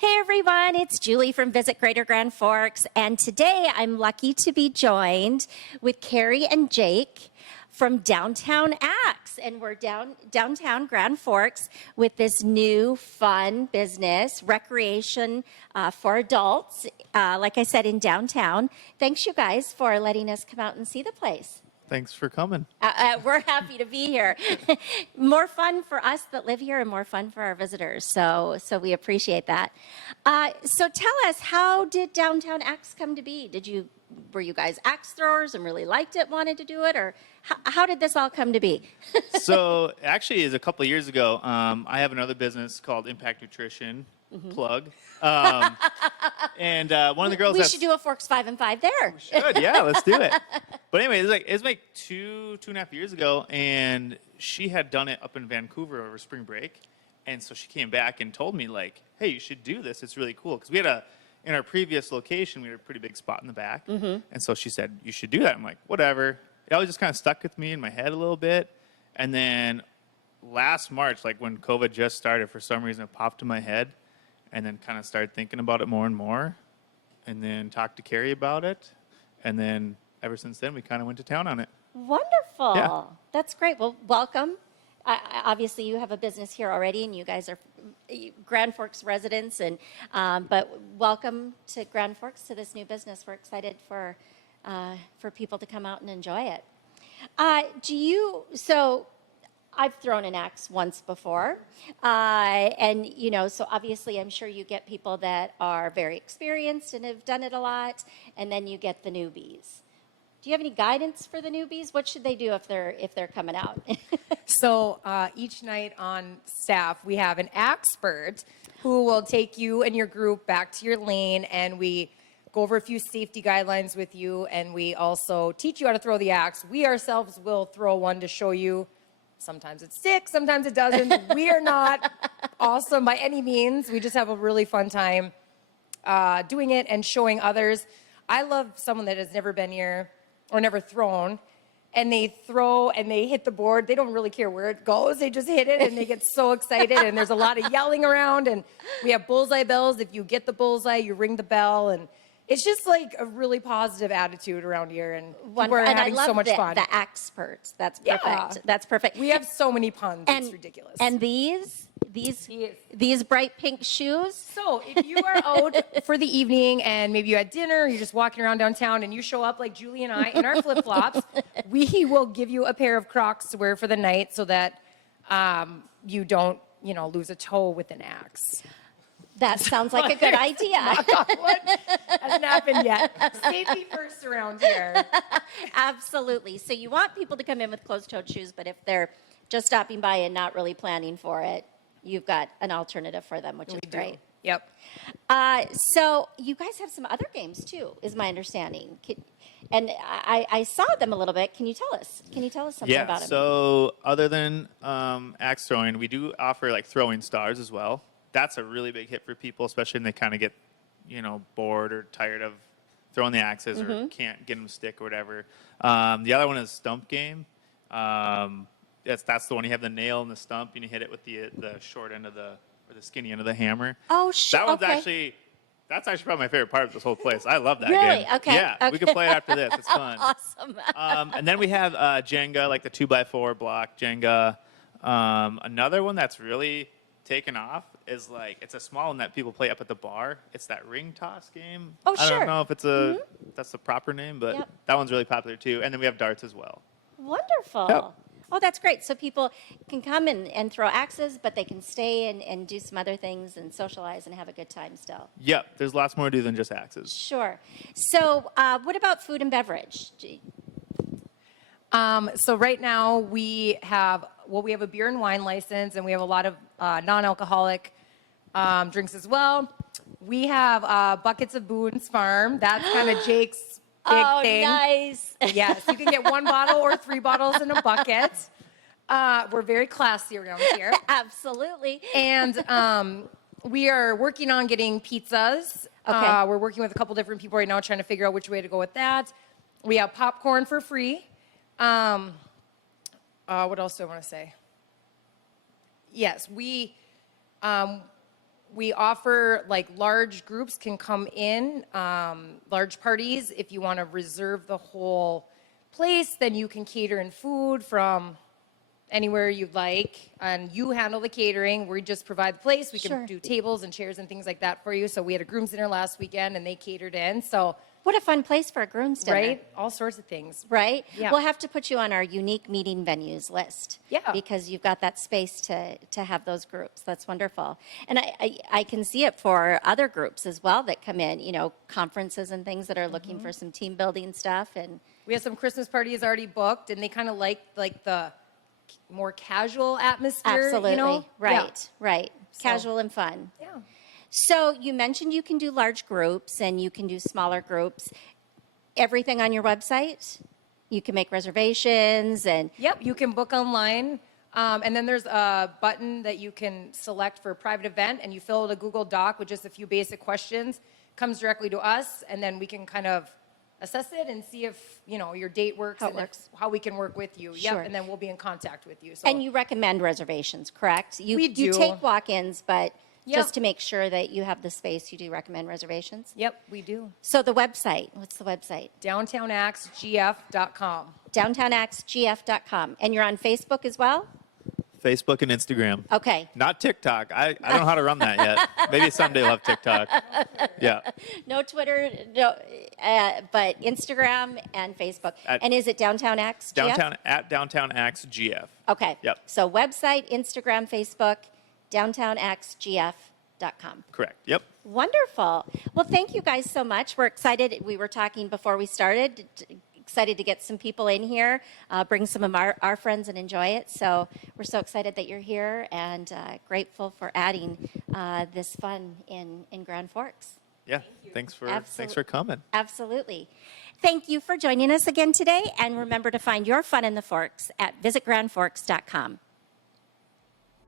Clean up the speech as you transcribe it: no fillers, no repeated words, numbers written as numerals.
Hey everyone, it's Julie from Visit Greater Grand Forks, and today I'm lucky to be joined with Carrie and Jake from Downtown Axe, and we're downtown Grand Forks with this new fun business, recreation for adults, like I said, in downtown. Thanks you guys for letting us come out and see the place. Thanks for coming. We're happy to be here. More fun for us that live here and more fun for our visitors. So we appreciate that. So tell us, how did Downtown Axe come to be? Were you guys axe throwers and really liked it, wanted to do it, or how did this all come to be? So actually, a couple of years ago, I have another business called Impact Nutrition. Plug. And one of the girls. We should do a Forks 5 and 5 there. We should, yeah, let's do it. But anyway, it was like two and a half years ago, and she had done it up in Vancouver over spring break, and so she came back and told me like, "Hey, you should do this. It's really cool." Because we had in our previous location, we had a pretty big spot in the back, and so she said, "You should do that." I'm like, "Whatever." It always just kind of stuck with me in my head a little bit, and then last March, like when COVID just started, for some reason it popped in my head. And then kind of started thinking about it more and more, and then talked to Carrie about it, and then ever since then we kind of went to town on it. Wonderful. Yeah. That's great. Well, welcome. Obviously, you have a business here already, and you guys are Grand Forks residents, and but welcome to Grand Forks, to this new business. We're excited for people to come out and enjoy it. I've thrown an axe once before, and so obviously I'm sure you get people that are very experienced and have done it a lot, and then you get the newbies. Do you have any guidance for the newbies? What should they do if they're coming out? So each night on staff, we have an expert who will take you and your group back to your lane, and we go over a few safety guidelines with you, and we also teach you how to throw the axe. We ourselves will throw one to show you. Sometimes it sticks, sometimes it doesn't. We are not awesome by any means. We just have a really fun time doing it and showing others. I love someone that has never been here or never thrown, and they throw and they hit the board. They don't really care where it goes. They just hit it, and they get so excited, and there's a lot of yelling around, and we have bullseye bells. If you get the bullseye, you ring the bell, and it's just like a really positive attitude around here, and we're having so much fun. The experts. That's perfect. Yeah. That's perfect. We have so many puns. It's ridiculous. And these bright pink shoes. So if you are out for the evening and maybe you had dinner, you're just walking around downtown, and you show up like Julie and I in our flip-flops, we will give you a pair of Crocs to wear for the night so that you don't, lose a toe with an axe. That sounds like a good idea. Hasn't happened yet. Safety first around here. Absolutely. So you want people to come in with closed-toed shoes, but if they're just stopping by and not really planning for it, you've got an alternative for them, which is great. Yep. So you guys have some other games too, is my understanding. And I saw them a little bit. Can you tell us? Something about them? Yeah. So other than axe throwing, we do offer like throwing stars as well. That's a really big hit for people, especially when they kind of get, bored or tired of throwing the axes or can't get them to stick or whatever. The other one is stump game. That's the one you have the nail in the stump and you hit it with the short end or the skinny end of the hammer. Oh, shit. That one's that's actually probably my favorite part of this whole place. I love that game. Really? Okay. Yeah, okay. we can play it after this. It's fun. Awesome. And then we have Jenga, like the 2x4 block Jenga. Another one that's really taken off is it's a small one that people play up at the bar. It's that ring toss game. Oh, sure. I don't know if it's that's the proper name, but that one's really popular too. And then we have darts as well. Wonderful. Yep. Oh, that's great. So people can come and throw axes, but they can stay and do some other things and socialize and have a good time still. Yep, there's lots more to do than just axes. Sure. So what about food and beverage? So right now we have a beer and wine license, and we have a lot of non-alcoholic drinks as well. We have Buckets of Boone's Farm. That's kind of Jake's big thing. Oh, nice. Yes, you can get 1 bottle or 3 bottles in a bucket. We're very classy around here. Absolutely. And we are working on getting pizzas. Okay. We're working with a couple different people right now trying to figure out which way to go with that. We have popcorn for free. What else do I want to say? Yes, we offer like large groups can come in, large parties. If you want to reserve the whole place, then you can cater in food from anywhere you'd like, and you handle the catering. We just provide the place. We can Sure. do tables and chairs and things like that for you. So we had a groom's dinner last weekend, and they catered in. So What a fun place for a groom's dinner. right, all sorts of things. Right? Yeah. We'll have to put you on our unique meeting venues list. Yeah. Because you've got that space to have those groups. That's wonderful. And I can see it for other groups as well that come in, you know, conferences and things that are looking for some team building stuff. And We have some Christmas parties already booked, and they kind of like the more casual atmosphere. absolutely. You know? Right, Yeah. right. Casual and fun. Yeah. So you mentioned you can do large groups and you can do smaller groups. Everything on your website? You can make reservations and Yep, you can book online. And then there's a button that you can select for a private event, and you fill out a Google Doc with just a few basic questions. Comes directly to us, and then we can kind of assess it and see if, you know, your date works How it and if- works. how we can work with you. Sure. Yep, and then we'll be in contact with you. So and you recommend reservations, correct? You, We You do. take walk-ins, but Yep. just to make sure that you have the space, you do recommend reservations? Yep, we do. So the website, what's the website? DowntownAxeGF.com. DowntownAxeGF.com. And you're on Facebook as well? Facebook and Instagram. Okay. Not TikTok. I don't know how to run that yet. Maybe someday we'll have TikTok. Yeah. No Twitter, no, but Instagram and Facebook. And is it Downtown Axe? GF? Downtown Axe GF. Okay. Yep. So website, Instagram, Facebook, DowntownAxeGF.com. Correct. Yep. Wonderful. Well, thank you guys so much. We're excited. We were talking before we started. Excited to get some people in here, bring some of our friends and enjoy it. So we're so excited that you're here and grateful for adding this fun in Grand Forks. Yeah. Thanks for coming. Absolutely. Thank you for joining us again today. And remember to find your fun in the Forks at visitgrandforks.com.